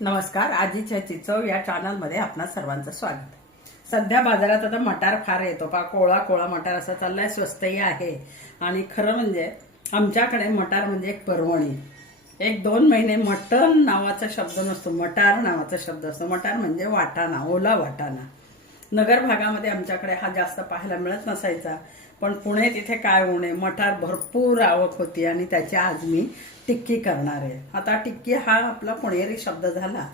नमस्कार. आजीच्या चिचव या चॅनलमध्ये आपणा सर्वांचं स्वागत. सध्या बाजारात आता मटार फार येतो पा कोळा कोळा मटार असं चाललाय, स्वस्तही आहे. आणि खरं म्हणजे आमच्याकडे मटार म्हणजे एक पर्वणी. 1-2 महिने मटण नावाचा शब्द नसतो, मटार नावाचा शब्द असतो. मटार म्हणजे वाटाणा, ओला वाटाणा. नगर भागामध्ये आमच्याकडे हा जास्त पाहायला मिळत नसायचा, पण पुणे तिथे काय होणे, मटार भरपूर आवक होती आणि त्याची आज मी टिक्की करणार आहे. आता टिक्की हा आपला पुणेरी शब्द झाला,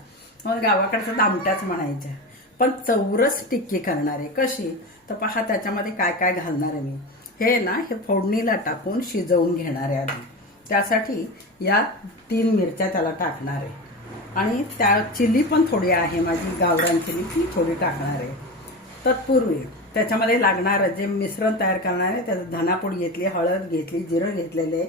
मग गावाकडचा दामट्याच म्हणायच्या. पण चौरस टिक्की करणार आहे. कशी तर पहा, त्याच्यामध्ये काय काय घालणार आहे मी. हे फोडणीला टाकून शिजवून घेणार आहे आधी. त्यासाठी या 3 मिरच्या त्याला टाकणार आहे आणि त्या चिली पण थोडी आहे माझी, गावरान चिली ती थोडी टाकणार आहे. तत्पूर्वी त्याच्यामध्ये लागणारं जे मिश्रण तयार करणार आहे, त्यात धनापूड घेतली, हळद घेतली, जिरं घेतलेले,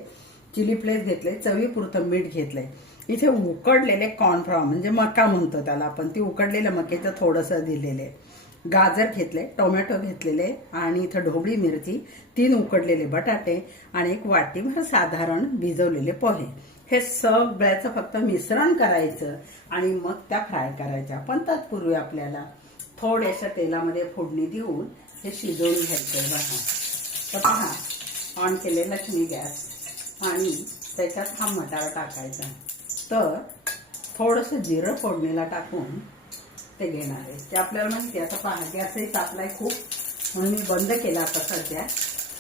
चिली फ्लेक्स घेतले, चवीपुरतं मीठ घेतलंय. इथे उकडलेले कॉर्नफ्लॉवर म्हणजे मका म्हणतो त्याला आपण, ती उकडलेल्या मक्याचं थोडंसं दिलेले, गाजर घेतले, टोमॅटो घेतलेले आणि इथं ढोबळी मिरची, 3 उकडलेले बटाटे आणि 1 वाटीभर साधारण भिजवलेले पोहे. हे सगळ्याचं फक्त मिश्रण करायचं आणि मग त्या फ्राय करायच्या. पण तत्पूर्वी आपल्याला थोड्याशा तेलामध्ये फोडणी देऊन हे शिजवून घ्यायचं. बघा, तर पहा, ऑन केलेला मी गॅस आणि त्याच्यात हा मटार टाकायचा. तर थोडंसं जिरं फोडणीला टाकून ते घेणार आहे. ते आपल्याला माहिती आहे. आता पहा, गॅसही तापलाय खूप, म्हणून मी बंद केला आता सध्या.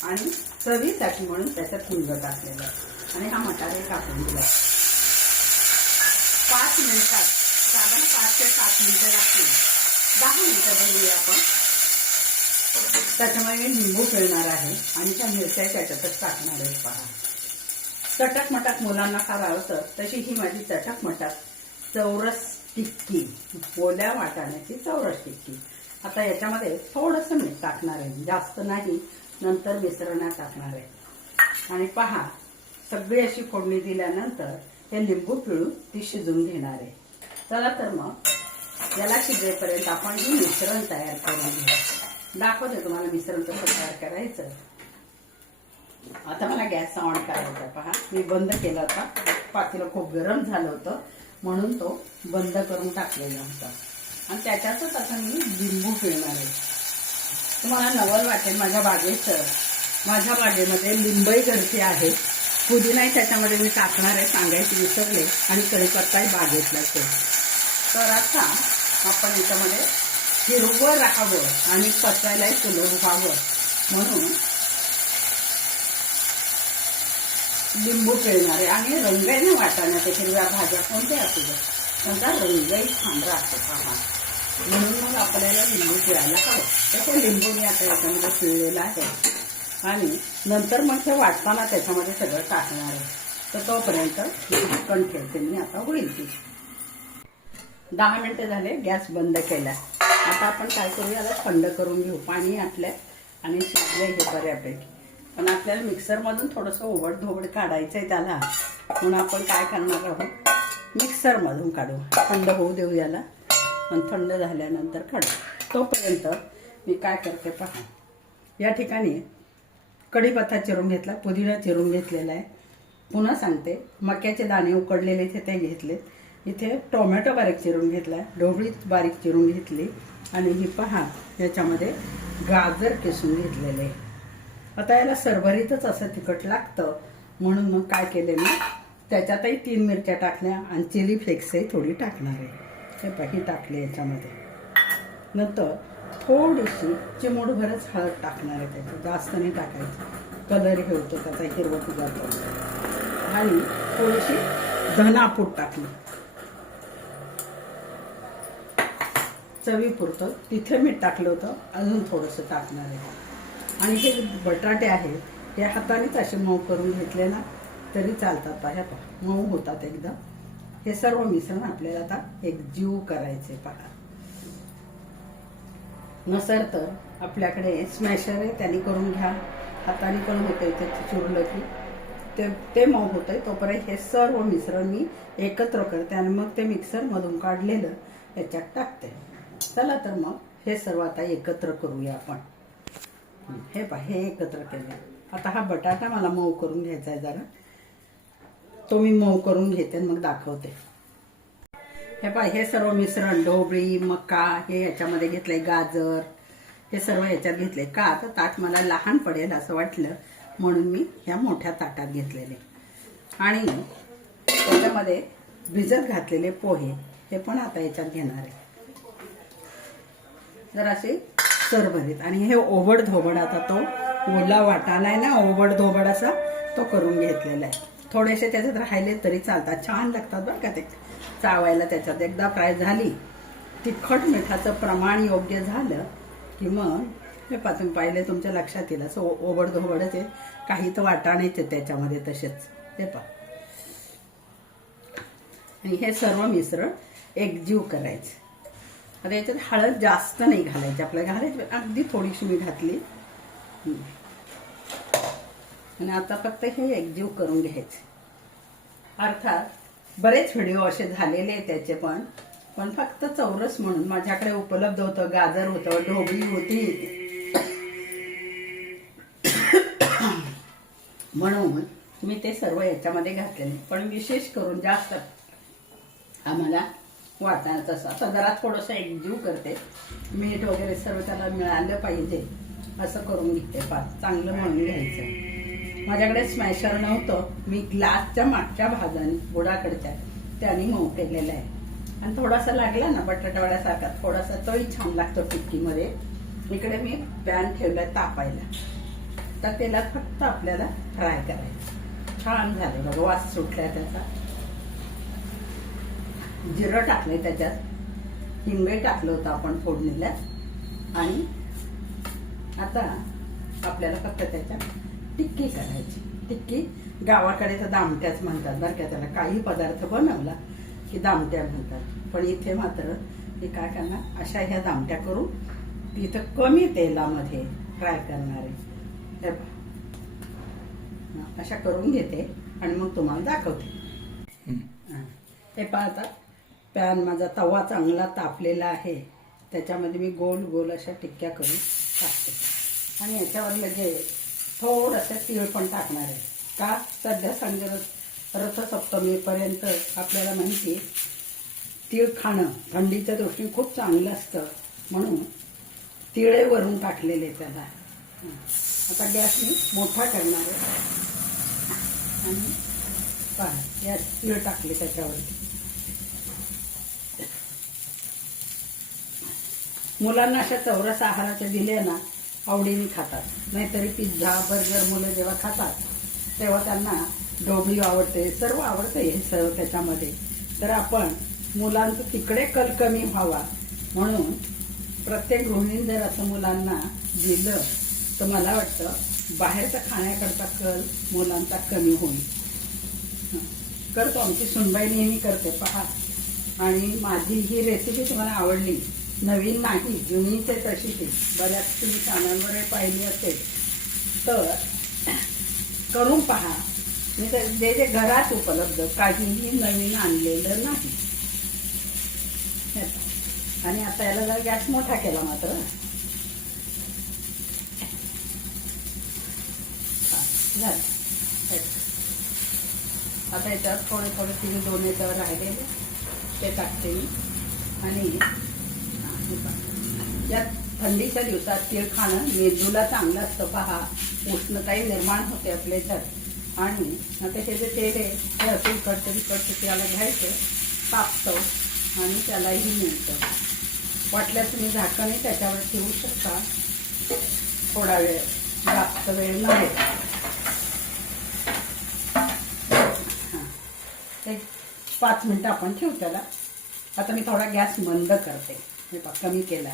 आणि चवीसाठी म्हणून त्याच्यात हिंग टाकलेलं आणि हा मटार टाकून दिला. 5 मिनिटात, साधारण 5 ते 7 मिनिटं लागतील. 10 मिनिटं बोलूया आपण. त्याच्यामध्ये लिंबू पिळणार आहे आणि त्या मिरच्या त्याच्यातच टाकणार आहे. पहा, चटक मटक मुलांना फार आवडतं, तशी ही माझी चटक मटक चौरस टिक्की, ओल्या वाटाण्याची चौरस टिक्की. आता याच्यामध्ये थोडंसं मीठ टाकणार आहे, जास्त नाही, नंतर मिश्रणात टाकणार आहे. आणि पहा, सगळी अशी फोडणी दिल्यानंतर हे लिंबू पिळून ती शिजवून घेणार आहे. चला तर मग याला शिजेपर्यंत आपण हे मिश्रण तयार करून घेऊ. दाखवते तुम्हाला मिश्रण कसं तयार करायचं. आता मला गॅस ऑन करायचा. पहा, मी बंद केला होता, पातेलं खूप गरम झालं होतं म्हणून तो बंद करून टाकलेला होता. आणि त्याच्यातच आता मी लिंबू पिळणार आहे. तुम्हाला नवल वाटेल माझ्या बागेचं. माझ्या बागेमध्ये लिंबई घरची आहे, पुदिनाही त्याच्यामध्ये मी टाकणार आहे, सांगायचे विसरले, आणि कढीपत्ताही बागेतलाच आहे. तर आता आपण याच्यामध्ये हिरवं राहावं आणि पचायलाही सुलभ व्हावं म्हणून लिंबू पिळणार आहे. आणि रंगाने वाटाण्याच्या हिरव्या भाज्या कोणत्या असू द्या, त्यांचा रंगही छान राहतो. पहा, म्हणून मग आपल्याला लिंबू पिळायला हवं. तर ते लिंबू मी आता याच्यामध्ये पिळलेलं आहे आणि नंतर मग हे वाटताना त्याच्यामध्ये सगळं टाकणार आहे. तर तोपर्यंत झाकण ठेवते मी. आता होईल ती. 10 मिनिटं झाले, गॅस बंद केला. आता आपण काय करूया, याला थंड करून घेऊ. पाणी आटलंय आणि शिजलंय हे बऱ्यापैकी. पण आपल्याला मिक्सरमधून थोडंसं ओबड-धोबड काढायचं आहे त्याला, म्हणून आपण काय करणार आहोत, मिक्सरमधून काढू. थंड होऊ देऊ याला आणि थंड झाल्यानंतर काढू. तोपर्यंत मी काय करते पहा, या ठिकाणी कढीपत्ता चिरून घेतला, पुदिना चिरून घेतलेला आहे. पुन्हा सांगते, मक्याचे दाणे उकडलेले इथे ते घेतलेत. इथे टोमॅटो बारीक चिरून घेतला, ढोबळी बारीक चिरून घेतली आणि ही पहा, याच्यामध्ये गाजर किसून घेतलेले. आता याला सरभरीतच असं तिखट लागतं म्हणून मग काय केले मी, त्याच्यातही 3 मिरच्या टाकल्या आणि चिली फ्लेक्सही थोडी टाकणार आहे. हे पाही टाकले याच्यामध्ये. नंतर थोडीशी चिमूटभरच हळद टाकणार आहे. त्याची जास्त नाही टाकायची, कलर हे होतो त्याचा, हिरवट जातो. आणि थोडीशी धनापूड टाकली चवीपुरतं. तिथे मीठ टाकलं होतं, अजून थोडंसं टाकणार आहे. आणि हे बटाटे आहेत, हे हातानेच असे मऊ करून घेतले ना तरी चालतात. पहा, मऊ होतात एकदम. हे सर्व मिश्रण आपल्याला आता एकजीव करायचे. पहा, नसेल तर आपल्याकडे स्मॅशर आहे, त्यांनी करून घ्या. हाताने पण होतंय, त्याची चुरलं की ते मऊ होतंय. तोपर्यंत हे सर्व मिश्रण मी एकत्र करते आणि मग ते मिक्सरमधून काढलेलं याच्यात टाकते. चला तर मग हे सर्व आता एकत्र करूया आपण. हे पहा, हे एकत्र केले. आता हा बटाटा मला मऊ करून घ्यायचा आहे जरा, तो मी मऊ करून घेते मग दाखवते. हे पहा, हे सर्व मिश्रण ढोबळी मका हे याच्यामध्ये घेतलंय, गाजर हे सर्व याच्यात घेतले. का तर ताट मला लहान पडेल असं वाटलं म्हणून मी ह्या मोठ्या ताटात घेतलेले. आणि त्याच्यामध्ये भिजत घातलेले पोहे हे पण आता याच्यात घेणार आहे, जर असे सरभरीत. आणि हे ओबड धोबड आता तो ओला वाटाणा आहे ना, ओबड धोबड असा तो करून घेतलेला आहे. थोडेसे त्याच्यात राहिले तरी चालतात, छान लागतात बरं का ते चावायला. त्याच्यात एकदा फ्राय झाली, तिखट मिठाचं प्रमाण योग्य झालं की मग हे तुम्ही पाहिले तुमच्या लक्षात येईल असं ओबड धोबडच आहे. काही तर वाटाणेच आहे त्याच्यामध्ये तसेच. हे पहा, आणि हे सर्व मिश्रण एकजीव करायचं. आता याच्यात हळद जास्त नाही घालायची, आपल्याला घालायची अगदी थोडीशी मी घातली. आणि आता फक्त हे एकजीव करून घ्यायचे. अर्थात बरेच व्हिडिओ असे झालेले आहेत त्याचे पण फक्त चौरस म्हणून माझ्याकडे उपलब्ध होतं. गाजर होतं, ढोबळी होती, म्हणून मी ते सर्व याच्यामध्ये घातलेले. पण विशेष करून जास्त आम्हाला वाटाणा तसा आता जरा थोडंसं एकजीव करते. मीठ वगैरे सर्व त्याला मिळालं पाहिजे असं करून घेते. चांगलं म्हणून घ्यायचं. माझ्याकडे स्मॅशर नव्हतं, मी ग्लासच्या मागच्या भागाने बुडाकडच्या त्याने मऊ केलेलं आहे. आणि थोडासा लागला ना बटाटावड्यासारखा, थोडासा तोही छान लागतो टिक्कीमध्ये. इकडे मी पॅन ठेवलाय तापायला, तर तेलात फक्त आपल्याला फ्राय करायचं. छान झाले बघा, वास सुटलाय त्याचा. जिरं टाकले त्याच्यात, हिंगे टाकलं होतं आपण फोडणीला. आणि आता आपल्याला फक्त त्याच्यात टिक्की करायची. टिक्की गावाकडे तर दामट्याच म्हणतात बरं का त्याला. काही पदार्थ बनवला की दामट्या म्हणतात, पण इथे मात्र मी काय करणार, अशा ह्या दामट्या करून तिथं कमी तेलामध्ये फ्राय करणार आहे. अशा करून घेते आणि मग तुम्हाला दाखवते. हे पाहता, पॅन माझा तवा चांगला तापलेला आहे, त्याच्यामध्ये मी गोल गोल अशा टिक्क्या करून टाकते. आणि याच्यावर लगेच थोडंसं तीळ पण टाकणार आहे. का सध्या रथसप्तमीपर्यंत आपल्याला माहिती तीळ खाणं थंडीच्या दृष्टीने खूप चांगलं असतं, म्हणून तिळे वरून टाकलेले त्याला. आता गॅस मी मोठा करणार आहे आणि पहा या तीळ टाकले त्याच्यावरती. मुलांना अशा चौरस आहाराचे दिले ना आवडीने खातात. नाहीतरी पिझ्झा बर्गर मुलं जेव्हा खातात तेव्हा त्यांना ढोबळी आवडते, सर्व आवडते हे सर्व त्याच्यामध्ये. तर आपण मुलांचं तिकडे कल कमी व्हावा म्हणून प्रत्येक गृहिणीने जर असं मुलांना दिलं तर मला वाटतं बाहेरचा खाण्याकडचा कल मुलांचा कमी होईल. करतो, आमची सुनबाई नेहमी करते पहा. आणि माझी ही रेसिपी तुम्हाला आवडली, नवीन नाही जुनीच आहे तशी ती, बऱ्याच तुम्ही चॅनलवर पाहिली असेल तर करून पहा. जे जे घरात उपलब्ध, काहीही नवीन आणलेलं नाही. आणि आता याला जर गॅस मोठा केला मात्र झालं. आता याच्यात थोडे थोडे तीन दोन याच्यावर राहिलेले ते टाकते मी. आणि या थंडीच्या दिवसात तीळ खाणं मेंदूला चांगलं असतं पहा, उष्णताही निर्माण होते आपल्या ह्याच्यात. आणि आता हे जे तेल आहे हे असं इकडचं त्याला घ्यायचं, तापतं आणि त्यालाही मिळतं. वाटल्यास तुम्ही झाकणही त्याच्यावर ठेवू शकता थोडा वेळ, जास्त वेळ नाही. एक 5 मिनिटं आपण ठेवू त्याला. आता मी थोडा गॅस मंद करते, हे पा कमी केला.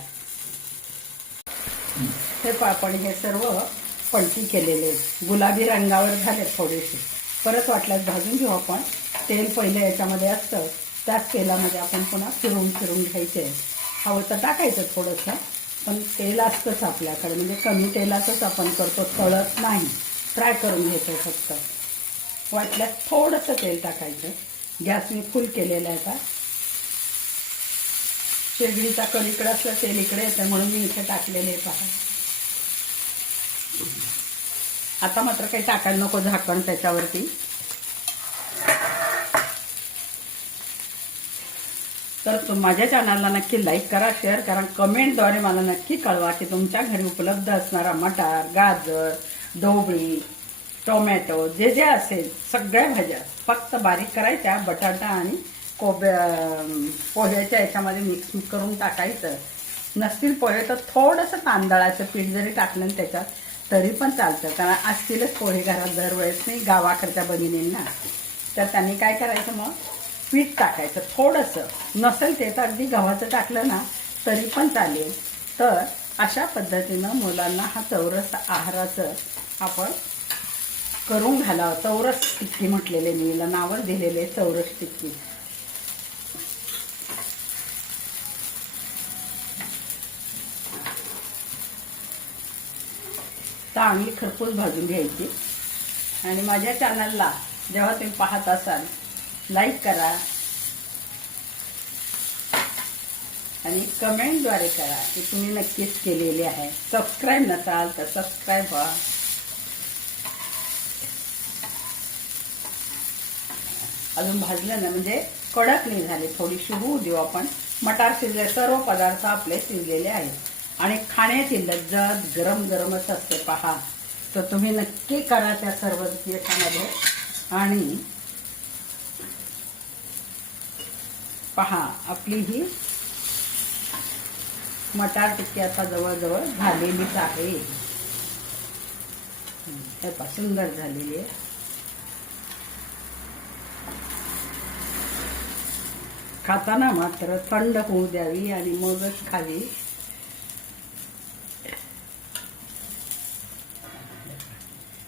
हे पा आपण हे सर्व पलटी केलेले गुलाबी रंगावर झाले थोडेसे. परत वाटल्यास भाजून घेऊ आपण. तेल पहिले याच्यामध्ये असतं, त्याच तेलामध्ये आपण पुन्हा फिरून घ्यायचे. हवं तर टाकायचं थोडंसं, पण तेल असतंच आपल्याकडे, म्हणजे कमी तेलातच आपण करतो, तळत नाही, फ्राय करून घ्यायचं फक्त. वाटल्यास थोडंसं तेल टाकायचं. गॅस मी फुल केलेला आहे. आता शेगडीचा कल इकडे असलं तेल इकडे येतं म्हणून मी इथे टाकलेले पहा. आता मात्र काही टाकायला नको झाकण त्याच्यावरती. तर माझ्या चॅनलला नक्की लाईक करा, शेअर करा, कमेंटद्वारे मला नक्की कळवा की तुमच्या घरी उपलब्ध असणारा मटार, गाजर, ढोबळी, टोमॅटो जे जे असेल सगळ्या भाज्या फक्त बारीक करायच्या, बटाटा आणि पोह्याच्या याच्यामध्ये मिक्स करून टाकायचं. नसतील पोहे तर थोडंसं तांदळाचं पीठ जरी टाकलं त्याच्यात तरी पण चालतं, कारण असतीलच पोहे घरात दरवेळेस नाही गावाकडच्या भगिनींना. तर त्यांनी काय करायचं, मग पीठ टाकायचं थोडंसं, नसेल ते तर अगदी गव्हाचं टाकलं ना तरी पण चालेल. तर अशा पद्धतीनं मुलांना हा चौरस आहाराचं आपण करून घालावं. चौरस टिक्की म्हटलेले मी हिला नावच दिलेले चौरस टिक्की. चांगली खरपूस भाजून घ्यायची. आणि माझ्या चॅनलला जेव्हा तुम्ही पाहत असाल लाईक करा आणि कमेंटद्वारे करा की तुम्ही नक्कीच केलेले आहे. सबस्क्राईब नसाल तर सबस्क्राईब व्हा. अजून भाजलं ना म्हणजे कडक नाही झाले, थोडी शिजवू देऊ आपण. मटार शिजले, सर्व पदार्थ आपले शिजलेले आहेत आणि खाण्याची लज्जत गरम गरमच असते पहा. तर तुम्ही नक्की करा त्या सर्व याच्यामध्ये. आणि पहा आपली ही मटार टिक्की आता जवळजवळ झालेलीच आहे. हे पहा सुंदर झालेली आहे. खाताना मात्र थंड होऊ द्यावी आणि मगच खावी.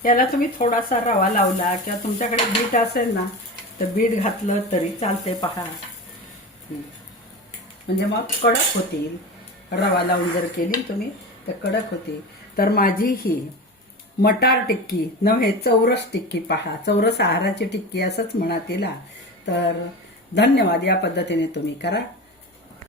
याला तुम्ही थोडासा रवा लावला किंवा तुमच्याकडे बीट असेल ना तर बीट घातलं तरी चालते पहा. म्हणजे मग कडक होतील. रवा लावून जर केली तुम्ही तर कडक होतील. तर माझी ही मटार टिक्की नव्हे चौरस टिक्की पहा, चौरस आहाराची टिक्की असंच म्हणा तिला. तर धन्यवाद. या पद्धतीने तुम्ही करा.